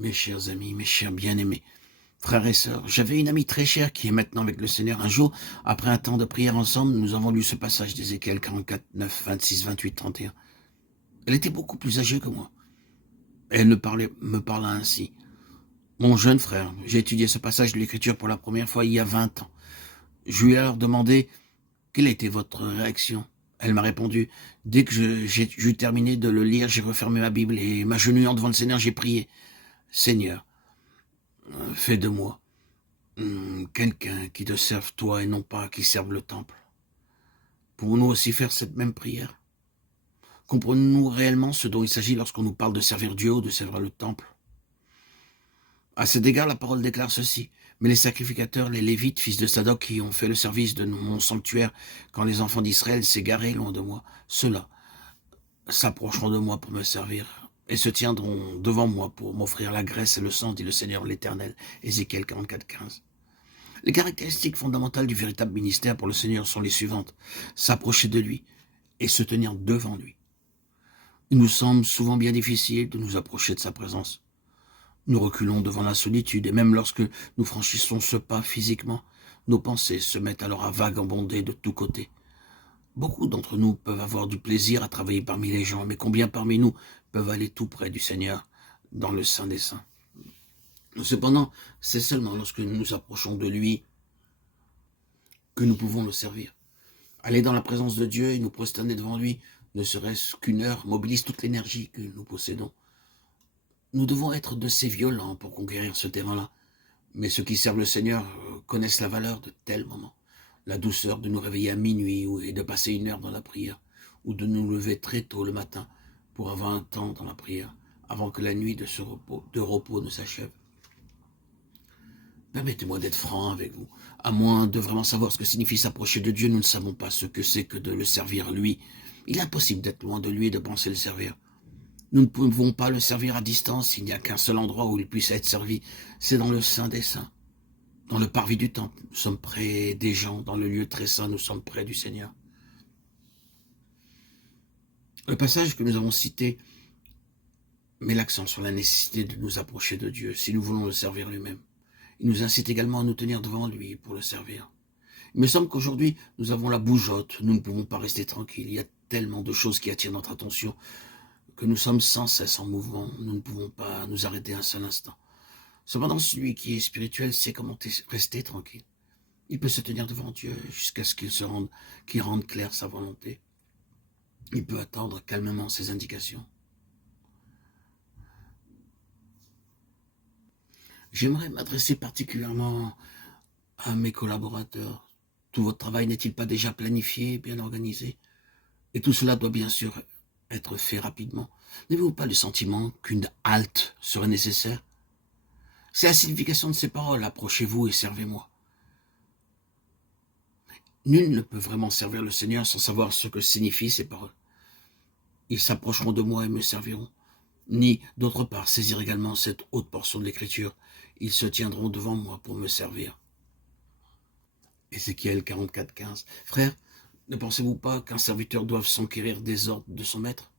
Mes chers amis, mes chers bien-aimés, frères et sœurs, j'avais une amie très chère qui est maintenant avec le Seigneur. Un jour, après un temps de prière ensemble, nous avons lu ce passage d'Ézéchiel 44, 9, 26, 28, 31. Elle était beaucoup plus âgée que moi. Elle me parla ainsi. Mon jeune frère, j'ai étudié ce passage de l'Écriture pour la première fois il y a 20 ans. Je lui ai alors demandé quelle était votre réaction. Elle m'a répondu, dès que j'ai eu terminé de le lire, j'ai refermé ma Bible et m'agenouillant devant le Seigneur, j'ai prié. Seigneur, fais de moi quelqu'un qui te serve toi et non pas qui serve le temple. Pouvons-nous aussi faire cette même prière? Comprenons-nous réellement ce dont il s'agit lorsqu'on nous parle de servir Dieu ou de servir le temple? À cet égard, la parole déclare ceci. Mais les sacrificateurs, les Lévites, fils de Sadoc, qui ont fait le service de mon sanctuaire quand les enfants d'Israël s'égaraient loin de moi, ceux-là s'approcheront de moi pour me servir et se tiendront devant moi pour m'offrir la graisse et le sang, dit le Seigneur l'Éternel. Ézéchiel 44, 15. Les caractéristiques fondamentales du véritable ministère pour le Seigneur sont les suivantes. S'approcher de lui et se tenir devant lui. Il nous semble souvent bien difficile de nous approcher de sa présence. Nous reculons devant la solitude et même lorsque nous franchissons ce pas physiquement, nos pensées se mettent alors à vagabonder de tous côtés. Beaucoup d'entre nous peuvent avoir du plaisir à travailler parmi les gens, mais combien parmi nous peuvent aller tout près du Seigneur, dans le Saint des Saints? Cependant, c'est seulement lorsque nous nous approchons de lui que nous pouvons le servir. Aller dans la présence de Dieu et nous prosterner devant lui, ne serait-ce qu'une heure, mobilise toute l'énergie que nous possédons. Nous devons être de ces violents pour conquérir ce terrain-là. Mais ceux qui servent le Seigneur connaissent la valeur de tels moments. La douceur de nous réveiller à minuit et de passer une heure dans la prière, ou de nous lever très tôt le matin pour avoir un temps dans la prière, avant que la nuit de repos ne s'achève. Permettez-moi d'être franc avec vous. À moins de vraiment savoir ce que signifie s'approcher de Dieu, nous ne savons pas ce que c'est que de le servir lui. Il est impossible d'être loin de lui et de penser le servir. Nous ne pouvons pas le servir à distance, il n'y a qu'un seul endroit où il puisse être servi, c'est dans le Saint des Saints. Dans le parvis du temple, nous sommes près des gens, dans le lieu très saint, nous sommes près du Seigneur. Le passage que nous avons cité met l'accent sur la nécessité de nous approcher de Dieu, si nous voulons le servir lui-même. Il nous incite également à nous tenir devant lui pour le servir. Il me semble qu'aujourd'hui, nous avons la bougeotte, nous ne pouvons pas rester tranquilles, il y a tellement de choses qui attirent notre attention, que nous sommes sans cesse en mouvement, nous ne pouvons pas nous arrêter un seul instant. Cependant, celui qui est spirituel sait comment rester tranquille. Il peut se tenir devant Dieu jusqu'à ce qu'il rende claire sa volonté. Il peut attendre calmement ses indications. J'aimerais m'adresser particulièrement à mes collaborateurs. Tout votre travail n'est-il pas déjà planifié, bien organisé? Et tout cela doit bien sûr être fait rapidement. N'avez-vous pas le sentiment qu'une halte serait nécessaire? C'est la signification de ces paroles. Approchez-vous et servez-moi. Nul ne peut vraiment servir le Seigneur sans savoir ce que signifient ces paroles. Ils s'approcheront de moi et me serviront. Ni, d'autre part, saisir également cette haute portion de l'Écriture. Ils se tiendront devant moi pour me servir. Ézéchiel 44, 15. Frères, ne pensez-vous pas qu'un serviteur doive s'enquérir des ordres de son maître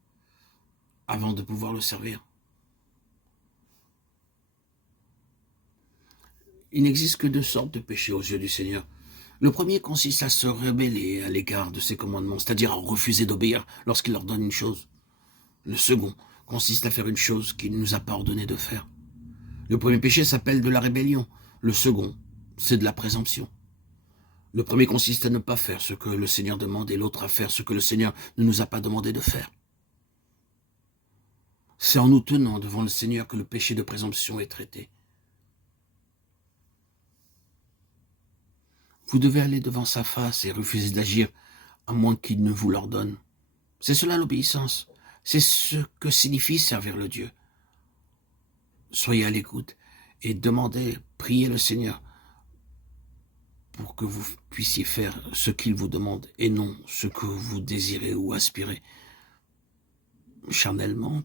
avant de pouvoir le servir? Il n'existe que deux sortes de péchés aux yeux du Seigneur. Le premier consiste à se rebeller à l'égard de ses commandements, c'est-à-dire à refuser d'obéir lorsqu'il leur donne une chose. Le second consiste à faire une chose qu'il ne nous a pas ordonné de faire. Le premier péché s'appelle de la rébellion. Le second, c'est de la présomption. Le premier consiste à ne pas faire ce que le Seigneur demande et l'autre à faire ce que le Seigneur ne nous a pas demandé de faire. C'est en nous tenant devant le Seigneur que le péché de présomption est traité. Vous devez aller devant sa face et refuser d'agir à moins qu'il ne vous l'ordonne. C'est cela l'obéissance. C'est ce que signifie servir le Dieu. Soyez à l'écoute et demandez, priez le Seigneur pour que vous puissiez faire ce qu'il vous demande et non ce que vous désirez ou aspirez charnellement,